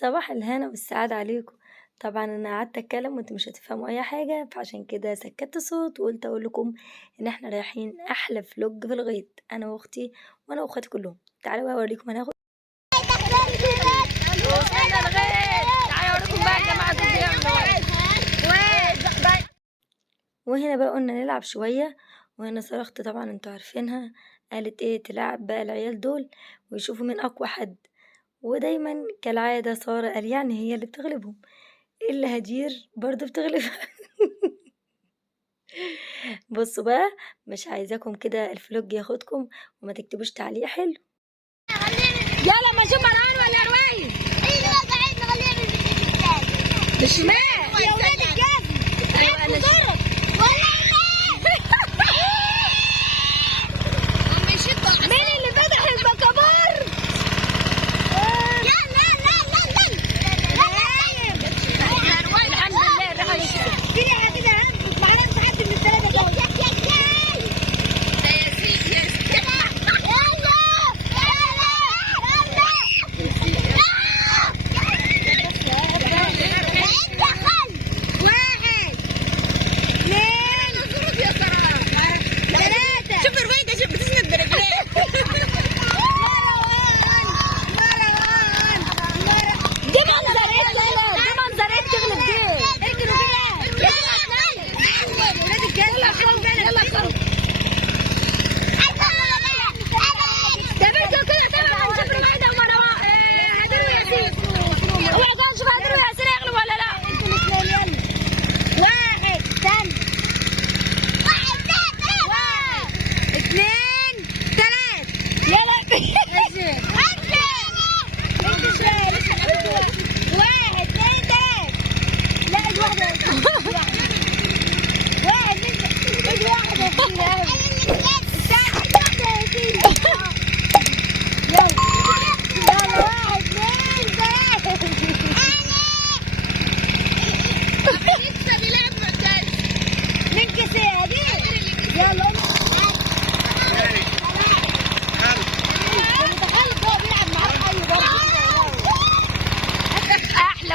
صباح الهنا والسعادة عليكم. طبعًا أنا قعدت أتكلم وأنتم مش هتفهموا أي حاجة، فعشان كده سكّتّ الصوت وقُلت أقول لكم إن إحنا رايحين أحلى فلوج في الغيط، أنا وأختي وأنا وأخواتي كلّهم. تعالوا بقى أوريكم هناخد وصلنا الغيط، تعالوا أوريكم بقى الجماعة دول بيعملوا إيه. وهنا بقى قُلنا نلعب شوية، وهنا صرخت طبعًا أنتم عارفينها، قالت إيه تلاعب بقى العيال دول ويشوفوا مين أقوى حد. ودايمًا كالعادة سارة قال يعني هي اللي بتغلبهم، إلا هدير برضه بتغلبها. بُصّوا بقى، مش عايزاكم كده الفلوج ياخدكم وما تكتبوش تعليق حلو. يالّا أمّا نشوف مرعان والّا رواية. أيوه قاعد نخليها بالشمال يا ولاد الجزم. أيوه أنا مين اللي فتح البكابور؟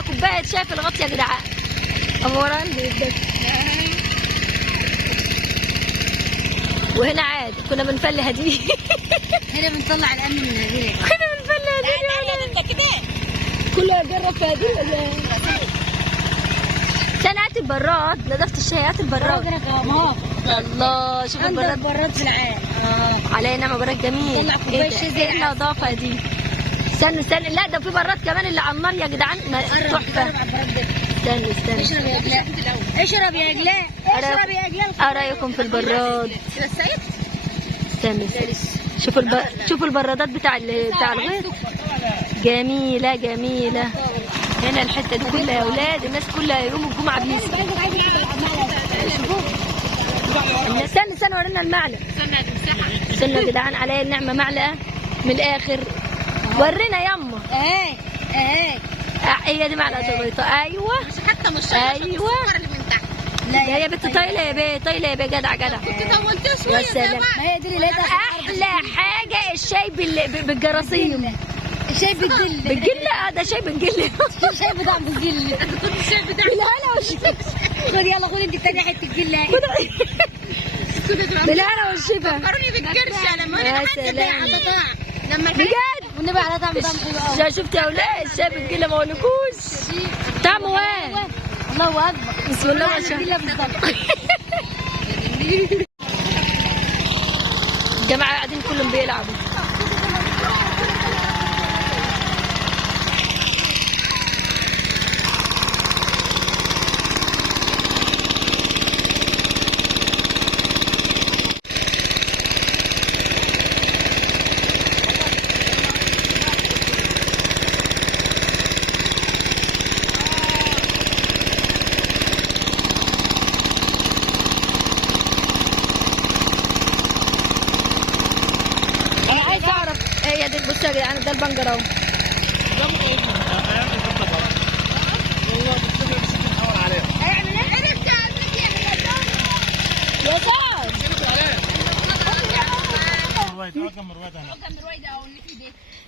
كوباية شاي في الغطس يا جدعان. أموران بيبدأ. وهنا عاد كنا بنفل هديه. هنا بنطلع الأمن من هديه. كنا بنفل هديه. لا انت كده. كله جرب في هديه ولا؟ هات البراد، نظافة الشاي هات البراد. الله شوف البراد. البراد في العين. عليه نعمة براد جميل. طلع كوباية شاي زي النظافة دي. استنوا لا ده في براد كمان اللي على النار يا جدعان تحفة. استنوا اشرب يا جلاء. اشرب يا جلاء. اشرب يا جلاء. ايه رأيكم في البراد؟ استنوا شوفوا البرادات بتاع الغيط. جميلة. هنا الحتة دي كلها يا اولاد الناس كلها يوم الجمعة بيسوا. شوفوا استنى ورينا المعلقة. استنوا يا جدعان عليا النعمة معلقة من الآخر. ورينا يما. هي دي معلقة البيضة. ايوه مش ايوه اللي من تحت. لا يا بنت طايله يا بيه جدع. كنت طولت شويه. يا سلام. ما هي دي اللي لقيتها احلى حاجه الشاي بالجراثيم. الشاي بالجل. ده شاي بالجل. الشاي بطعم بالجل. الشاي بتاع بالهنا والشفا. خد يلا خد انت التانية حته الجل اهي. بالهنا والشفا. فكروني بالكرشه لما انا حتى على طعم. لما بجد والنبي على طعم حلو قوي. شفت يا اولاد الشاي بالجل ما اقولكوش طعمه ايه. الله اكبر. بسم الله ما شاء الله. الجماعه قاعدين كلهم بيلعبوا. بصوا يا جدعان ده البنجر اهو.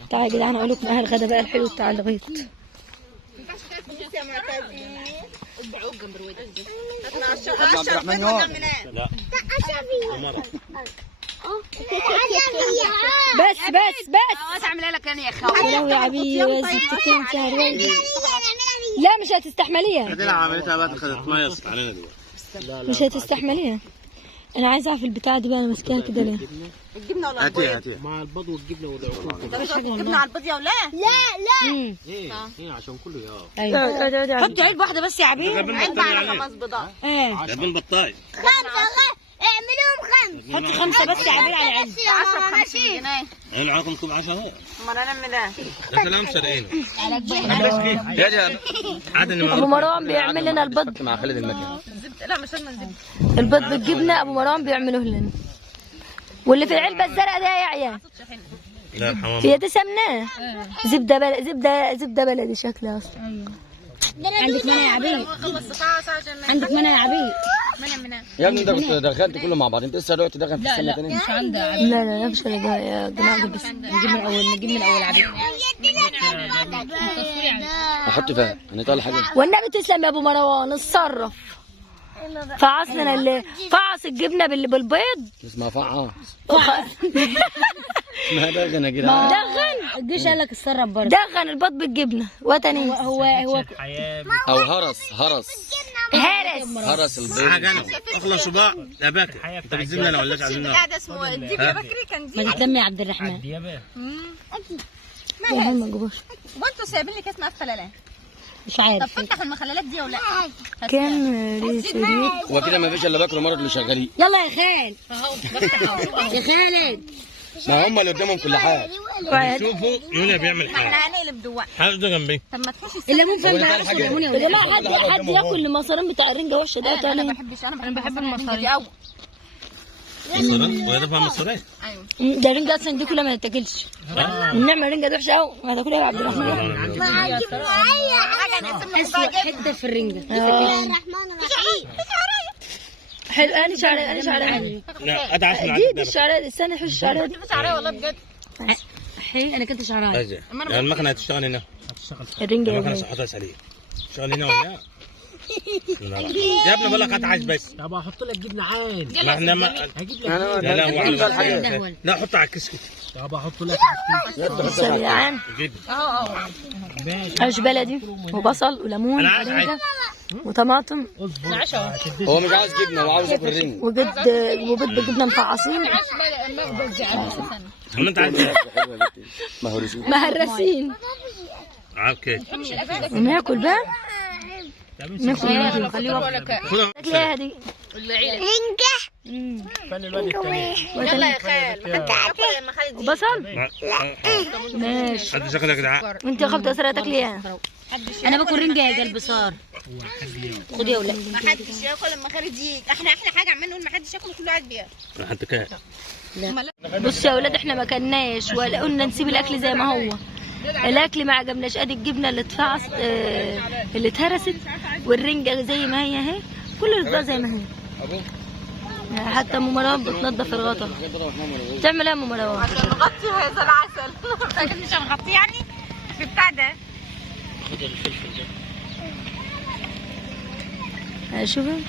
تعالوا يا جدعان اقول لكم اهل الغدا بقى الحلو بتاع الغيط. يا معتزين. ادعوا جنب رويدة دي. عبد الرحمن نور. لا بس اعملها لك انا يا اخوي. يا عبي يا زفتين شهرين. لا مش هتستحمليها. كده عملتها بقى خدت ميص علينا دلوقتي. مش هتستحمليها. انا عايزه اعرف البتاعه دي بقى انا ماسكاها كده ليه؟ الجبنه ولا البيض؟ هاتيها مع البيض والجبنه والعقول. الجبنه على البيض يا ولا؟ ايه عشان كله ايوه حطي علبه واحده بس يا عبيد. علبه على 5 بيضات. جايبين بطايق. اعمليهم 5. حطي 5 بس يا عبيد على علبه. 10 ب 50 جنيه. انا معاكم كوب 10 اهي. امال انا من ده. يا سلام سرقين. يا جدع عادل ابو مروان بيعمل لنا البيض مع خالد المكان. لا مش لازم نزيد. البيض بالجبنه ابو مروان بيعملوه لنا. واللي في العلبه الزرقاء ده يا عيال لا حمام. هي دي سمناه زبده بلدي شكلها اصلا. عندك منى يا عبيد. عندك منى يا عبيد. منى يا ابني انت كنت دخلت كله مع بعض، انت لسه دلوقتي داخل في السنه ثانيه. مش عندها. لا مش يا جماعه بس نجيب من الاول عبيد. احط فيها هنطلع حاجه. والنبي تسلم يا ابو مروان اتصرف. فعص الجبنه بالبيض. اسمها فعص. ما دغن يا جدعان. دغن الجيش قال لك اتصرف برضه. دغن البيض بالجبنه وتاني هو او هرس البيض. اخلص صباع يا باكر. انت بتزمنا انا ولا عايزين قاعده اسمه الديب يا بكري كان ديب. ما تتلمي يا عبد الرحمن. يا هم ما جابوش. وانتوا سايبين لي كاس مقفله ليه؟ مش طب عارف فتحوا المخللات دي ولا لا؟ كان ريسيريت وكده ما فيش الا باكر ومرض اللي شغالين. يلا يا خال اهو بفتح اهو يا خالد. ما هم اللي قدامهم كل حاجه. شوفوا يونا بيعمل ما احنا هنقلب دواء. حاجه ده جنبي. طب ما تخش الليمون فين بقى؟ الليمون يا جماعه حد ياكل المصارين بتاع الرنجه وحشه ده انا تاني. ما بحبش انا بحب المصارين قوي. مصارين وهي دفع مصارين. ايوه ده الرنجه اصلا دي كلها ما تتاكلش. بنعمل رنجه دي وحشه قوي هتاكلها يا عبد الرحمن. حته في الرنجه. الرحمن الرحيم حلو. انا شعري لا ادعس دي الشعريه. استنى حش الشعريه دي. شعريه والله بجد. حي انا كنت شعرايه. يعني المكنه هتشتغل هنا. الرنجه المكنه صحتها سليم. تشتغل هنا ولا يا ابني بقول لك هتعيش بس. طب احط لك جبنه عين. ما احنا ما هجيب لك لا حط على الكيس كده. طب احط لك على الكيس. سريعان عيش بلدي وبصل وليمون ورنجه وطماطم. هو مش عاوز جبنه هو عاوز ياكل رنج. وبيض بجبنه مفعصين. انت عايز مهرسين. اوكي ناكل بقى. ناكل خليه تاكلها دي. يلا يا خال وبصل ماشي. حد شكلك دعاء. وانت يا خالتي اسرع تاكلي ايه؟ انا باكل رنجه يا قلب صار. خدي يا ولاد. ما حدش ياكل لما خالد يجي. احنا احلى حاجه عمالين نقول ما حدش ياكل وكله قاعد بياكل. حتى كده. بصوا يا اولاد احنا ما كلناش ولا قلنا نسيب الاكل زي ما هو. الاكل ما عجبناش. ادي الجبنه اللي اتفعصت اللي اتهرست والرنجه زي ما هي اهي. كل الاطباق زي ما هي. حتى ام مروان بتنضف الغطا. بتعمل ايه يا ام مروان؟ عشان نغطي هذا العسل. لكن مش هنغطيه يعني في بتاع ده. شوفوا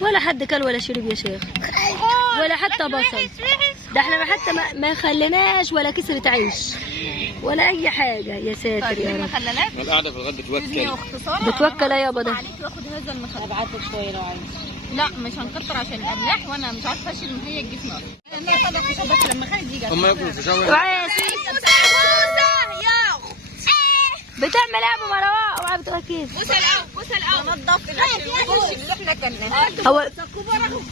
ولا حد كل ولا شرب يا شيخ ولا حتى بصل. ده احنا حتى ما خليناش ولا كسرة عيش ولا اي حاجه. يا ساتر يا رب. مخللات القعده في الغد بتوكل. بتوكل يا بابا. عليك واخد هذا المخلل. ابعتك شويه لو عايز. لا مش هنكتر عشان الاملاح وانا مش عارفه اشيل من هي الجسم اصلا. انا طبعا مش بس لما خالد يجي. هم ياكلوا في شوي. بتعمل ايه يا ابو مروان؟ اوعى بتركز. بوسه الاول نضف الاكل اللي احنا كلناه. هو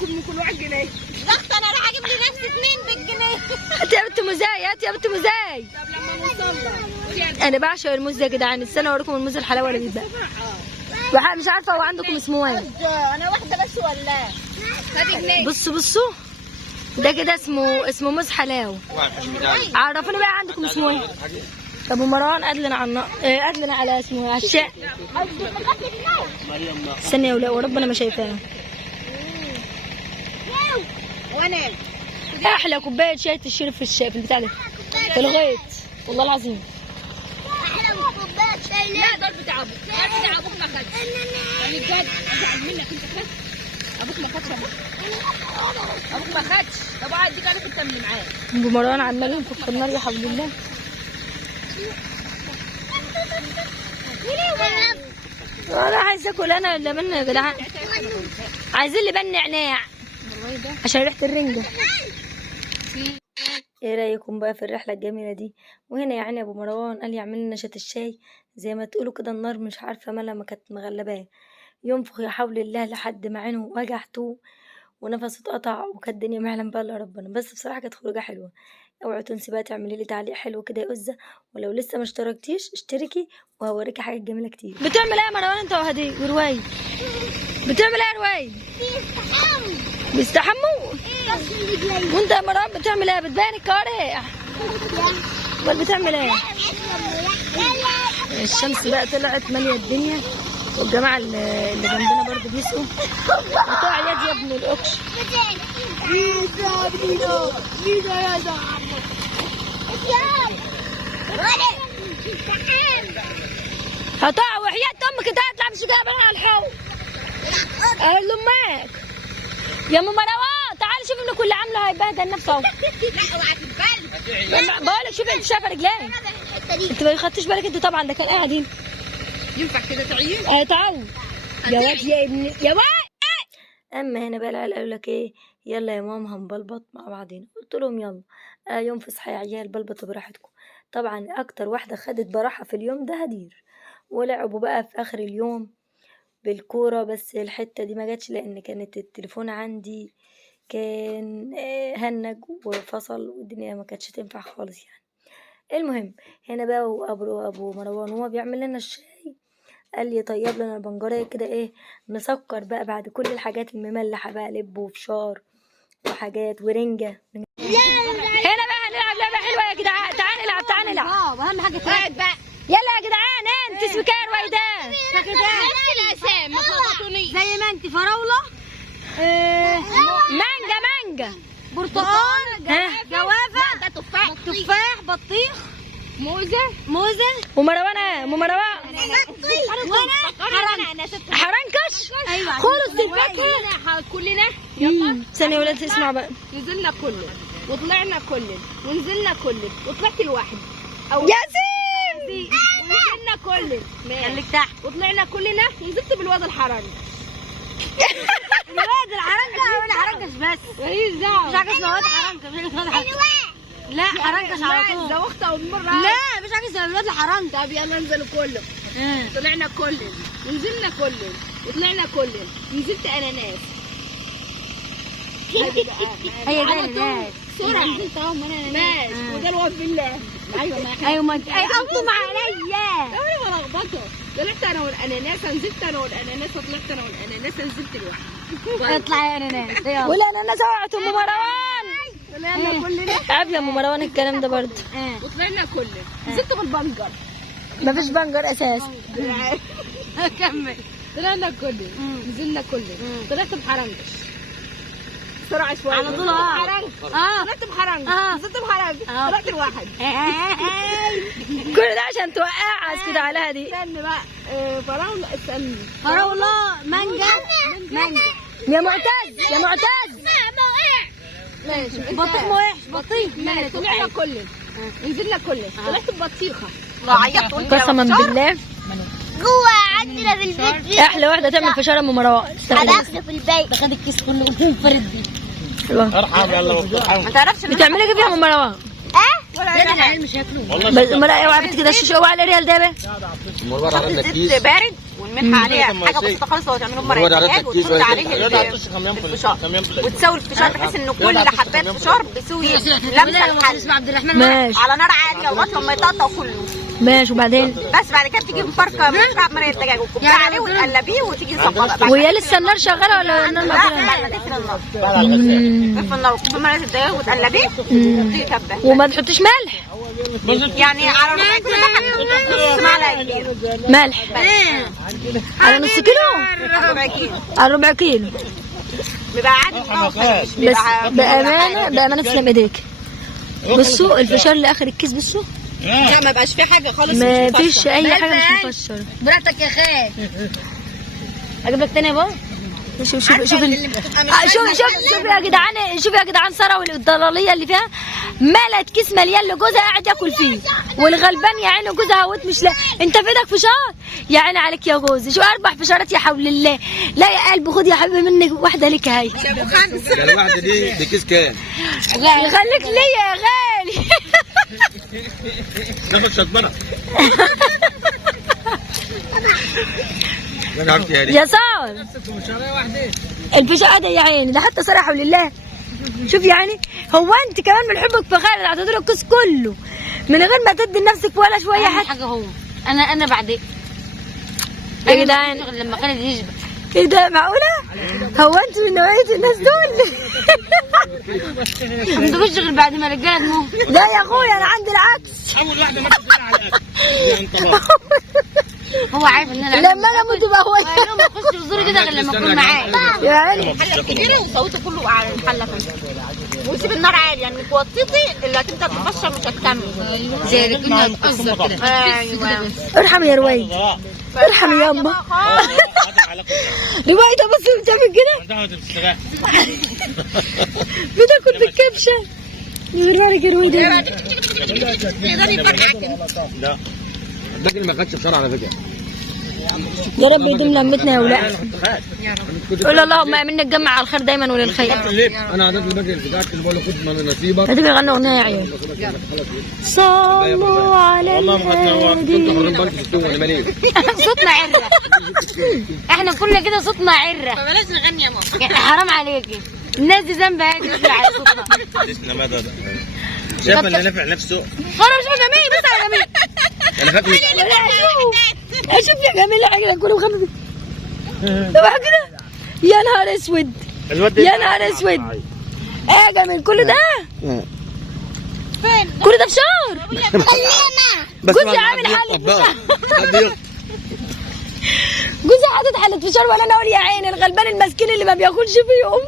من كل واحد جنيه. ضغط انا راح اجيب لي نفسي 2 بالجنيه. هات يا بنت موزاي. هات يا بنت موزاي. طب لما نوصل انا بعشق الموز يا جدعان. استنى اوريكم الموز الحلاوه اللي بيتباع. مش عارفه هو عندكم اسمه ايه. انا واحده بس ولا هاتي جنيه. بصوا ده كده اسمه موز حلاوه. عرفوني بقى عندكم اسمه ايه. طب ومروان قدلنا على اسمه على الشاي. استنى يا ولاد وربنا ما شايفاها. وانا احلى كوبايه شاي تشرب في البتاع ده في الغيط والله العظيم. احلى كوبايه شاي. لا ده بتاع ابوك. انت خدت؟ ابوك ما خدش ابوك ما خدش. طب اقعد اديك انا حته من معاه. ابو مروان عمال ينفخ في النار يا حول الله. انا عايزه اكل انا اللبن يا جدعان. عايزين لبن نعناع عشان ريحه الرنجه. ايه رايكم بقى في الرحله الجميله دي؟ وهنا يعني ابو مروان قال يعمل لنا شات الشاي زي ما تقولوا كده. النار مش عارفه مالها ما كانت مغلباه، ينفخ يا حول الله لحد ما عينه وجعته ونفسه اتقطع وكانت الدنيا ما يعلم بقى الا ربنا. بس بصراحه كانت خروجه حلوه. اوعوا تنسي بقى تعملي لي تعليق حلو كده يا أزة، ولو لسه ما اشتركتيش اشتركي وهوريكي حاجات جميله كتير. بتعمل ايه يا مروان انت وهدي ورواي؟ بتعمل ايه يا رواي؟ بيستحموا. وانت يا مروان بتعمل ايه؟ بتبين الكوارع ولا بتعمل ايه؟ الشمس بقى طلعت ماليه الدنيا، والجماعه اللي جنبنا برضو بيسقوا. بتوع يد يا ابن الاكش. هتقع وحياة امك انت هتطلع مش جايبه على الحوض. قال لامك يا ام مروان تعالي شوفي ابنك اللي عامله هيبهدل نفسه اهو. لا اوعى تتبل. بقول لك شوفي انت شايفه رجليه. انت ما خدتيش بالك انت طبعا ده كان قاعدين. ينفع كده تعيين؟ تعود يا واد يا ابني يا واد. اما هنا بقى العيال قالوا لك ايه؟ يلا يا ماما هنبلبط مع بعضينا. قلت لهم يلا. يوم فسحه يا عيال بلبطوا براحتكم. طبعا اكتر واحده خدت براحه في اليوم ده هدير، ولعبوا بقى في اخر اليوم بالكوره. بس الحته دي ما جاتش لان كانت التليفون عندي كان هنج وفصل والدنيا ما كانتش تنفع خالص يعني. المهم هنا بقى ابو مروان وهو بيعمل لنا الشاي قال لي طيب لنا البنجريه كده ايه نسكر بقى بعد كل الحاجات المملحه بقى، لب وفشار وحاجات ورنجه. هنا بقى هنلعب لعبه حلوه يا جدعان. تعال نلعب تعال نلعب. اهم حاجه تقعد بقى. يلا يا جدعان انت اسمك ايه يا رويدان؟ نفس الاسامي ما تلخبطونيش. زي ما انت فراوله مانجا برتقال جوافه ده تفاح تفاح بطيخ موزه ومروان ومروان حرنكش. ايوه خلص الفاكهه كلنا. ثانيه يا ولاد اسمعوا بقى. نزلنا كله وطلعنا كله ونزلنا كله وطلعت لوحدي. ياسين ونزلنا كله خليك تحت وطلعنا كلنا ونزلت بالواد الحرنج. الواد الحرنكه وانا حرنكش بس ماليش دعوه. مش حاجه اسمها واد حرنكه. لا حرنكش على طول. زوخت اول مره. لا مش حاجه اسمها الواد الحرنكه. طب يلا انزلوا كله. طلعنا كله ونزلنا كله وطلعنا كله نزلت اناناس. هي ده بسرعه نزلت اهو اناناس وده الواد بالله. ايوه ما انتم عليا. دوري ما لخبطه. طلعت انا والاناناس نزلت انا والاناناس وطلعت انا والاناناس نزلت لوحدي. اطلع يا ناس. ولا انا سوعت ام مروان. طلعنا كلنا قبل يا ام مروان الكلام ده برضه. وطلعنا كله نزلت بالبنجر. مفيش بنجر اساسا. كمل. طلعنا كله نزلنا كله طلعت بحرنكش. بسرعه شويه على طول طلعت بحرنكش نزلت بحرنكش طلعت لوحدي. كل ده عشان توقع. اسكت عليها دي. استنى بقى فراوله. استنى فراوله مانجا يا معتز يا معتز. ماشي بطيخ موحش بطيخ. ماشي طلعنا كله نزلنا كله طلعت ببطيخه. قسما بالله جوه عندنا في البيت احلى واحده تعمل فشار ام مروان. هناخده في البيت. خد الكيس كله منفرد بيه. ارحم يلا وارحم. ما تعرفش بتعملي ايه فيها ام مروان؟ ولا العيال مش هياكلوه. والله بس ما اوعى بنت كده الشيشه اوعى على الريال ده بقى. مرة على الكيس بارد والملح عليه حاجه بسيطه خالص. لو تعملوا مرة وتحط عليه الفشار وتسوي الفشار بحيث ان كل حبات فشار بيسوي لمسه الحل عبد الرحمن ماشي على نار عاليه لغايه لما يطقطق كله. ماشي. وبعدين بس بعد كده تيجي مفركه مكعب مرقه دجاج وتكبيه عليه وتقلبيه وتيجي تظبطها. وهي لسه النار شغاله ولا النار مقفوله؟ لا تقفل النار. تقفل النار وتكبيه مرقه الدجاج وتقلبيه وتبتدي تتبل. وما تحطيش ملح يعني على ربع كيلو ده نص معلقه كبيره ملح على نص كيلو ربع كيلو على ربع كيلو بيبقى عادي. بس بأمانة تسلم ايديك. بصوا الفشار لاخر الكيس. بصوا لا ما بقاش فيه حاجه خالص. ما فيش اي حاجه مش مفشره. براحتك يا خال. اجيب لك تاني يا بابا. شوف يا جدعان، شوف يا جدعان ساره والضلاليه اللي فيها ملت كيس مليان لجوزها قاعد ياكل فيه، والغلبان يا عيني جوزها هوت مش لا. انت في ايدك فشار يا عيني عليك يا جوزي، شو 4 فشارات يا حول الله. لا يا قلبي خد يا حبيبي منك واحده لك اهي. الواحده دي بكيس كام؟ خليك ليا يا غالي. ناخد شطبره يا صار الفشار ده يا عيني، ده حتى صراحه لله. شوف يعني هو انت كمان من حبك في خالد هتدور الكيس كله من غير ما تدي لنفسك ولا شويه حتى حاجه. هو انا بعدين يا جدعان لما خالد يشبع. ايه ده معقوله؟ هو انت من نوعيه الناس دول؟ ما تقولش غير بعد ما الرجاله تموت. لا يا اخويا انا عندي العكس. اول واحده ما تدخل على الاكل هو عارف ان انا لما انا اموت بقى هو ما اخش بزوري كده غير لما اكون معاه. يا عيني الحله الكبيره وصوته كله على الحله وسيب النار عالي يعني توطيطي اللي هتبدا تفشر مش هتكمل زي اللي كنا بنقصر كده. ايوه ارحم يا رويد، ارحم يا امه. رويد بس بتعمل كده بتاكل بالكبشه. غير بالك يا رويد. تقدري يفرقعك. لا الراجل ما خدش بشرع على فكره. يا رب يديم لمتنا يا ولاد. قول اللهم امين نتجمع على الخير دايما وللخير. انا عدد الباقي الفجاج اللي بقول له خد من نصيبك. هتيجي نغني اغنيه يا عيال. صلوا على النبي. صوتنا عره. احنا كلنا كده صوتنا عره. فبلاش نغني يا ماما. حرام عليكي، الناس دي ذنبها هي تطلع على صوتنا. اسمع ماذا ده شايف اللي نافع نفسه. خرج مش جميل بس يا جميل. انا خايف اشوف يا جميل حاجه كله مخلص طبعا كده. يا نهار اسود يا نهار اسود. ايه يا جميل كل ده؟ فين؟ كل ده فشار. جوزي عامل حلة فشار. جوزي حاطط حلة فشار وانا اقول يا عيني الغلبان المسكين اللي ما بياكلش فيهم.